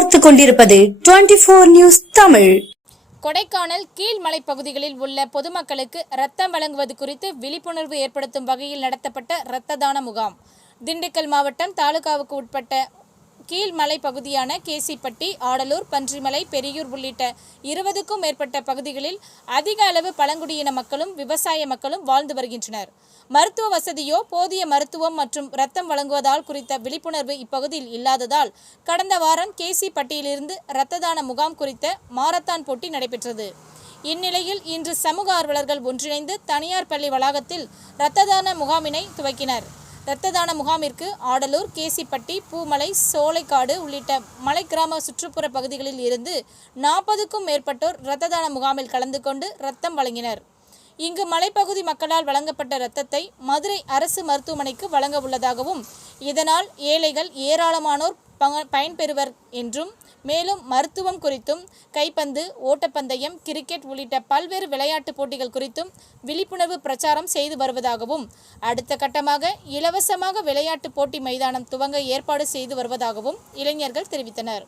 பார்த்து கொண்டிருப்பது 24 நியூஸ் தமிழ். கொடைக்கானல் கீழ்மலை பகுதிகளில் உள்ள பொதுமக்களுக்கு இரத்தம் வழங்குவது குறித்து விழிப்புணர்வு ஏற்படுத்தும் வகையில் நடத்தப்பட்ட இரத்த தான முகாம். திண்டுக்கல் மாவட்டம் தாலுகாவுக்கு உட்பட்ட கீழ்மலை பகுதியான கேசிப்பட்டி, ஆடலூர், பன்றிமலை, பெரியூர் உள்ளிட்ட 20க்கும் மேற்பட்ட பகுதிகளில் அதிக அளவு பழங்குடியின மக்களும் விவசாய மக்களும் வாழ்ந்து வருகின்றனர். மருத்துவ வசதியோ போதிய மருத்துவம் மற்றும் இரத்தம் வழங்குவதால் குறித்த விழிப்புணர்வு இப்பகுதியில் இல்லாததால் கடந்த வாரம் கேசிப்பட்டியிலிருந்து இரத்த தான முகாம் குறித்த மாரத்தான் போட்டி நடைபெற்றது. இந்நிலையில் இன்று சமூக ஆர்வலர்கள் ஒன்றிணைந்து தனியார் பள்ளி வளாகத்தில் இரத்த தான முகாமினை துவக்கினர். இரத்த தான முகாமிற்கு ஆடலூர், கேசிப்பட்டி, பூமலை, சோலைக்காடு உள்ளிட்ட மலை கிராம சுற்றுப்புற பகுதிகளில் இருந்து 40க்கும் மேற்பட்டோர் இரத்த தான முகாமில் கலந்து கொண்டு இரத்தம் வழங்கினர். இங்கு மலைப்பகுதி மக்களால் வழங்கப்பட்ட இரத்தத்தை மதுரை அரசு மருத்துவமனைக்கு வழங்க உள்ளதாகவும், இதனால் ஏழைகள் ஏராளமானோர் பயன்பெறுவர் என்றும், மேலும் மருத்துவம் குறித்தும், கைப்பந்து, ஓட்டப்பந்தயம், கிரிக்கெட் உள்ளிட்ட பல்வேறு விளையாட்டு போட்டிகள் குறித்தும் விழிப்புணர்வு பிரச்சாரம் செய்து வருவதாகவும், அடுத்த கட்டமாக இலவசமாக விளையாட்டு போட்டி மைதானம் துவங்க ஏற்பாடு செய்து வருவதாகவும் இளைஞர்கள் தெரிவித்தனர்.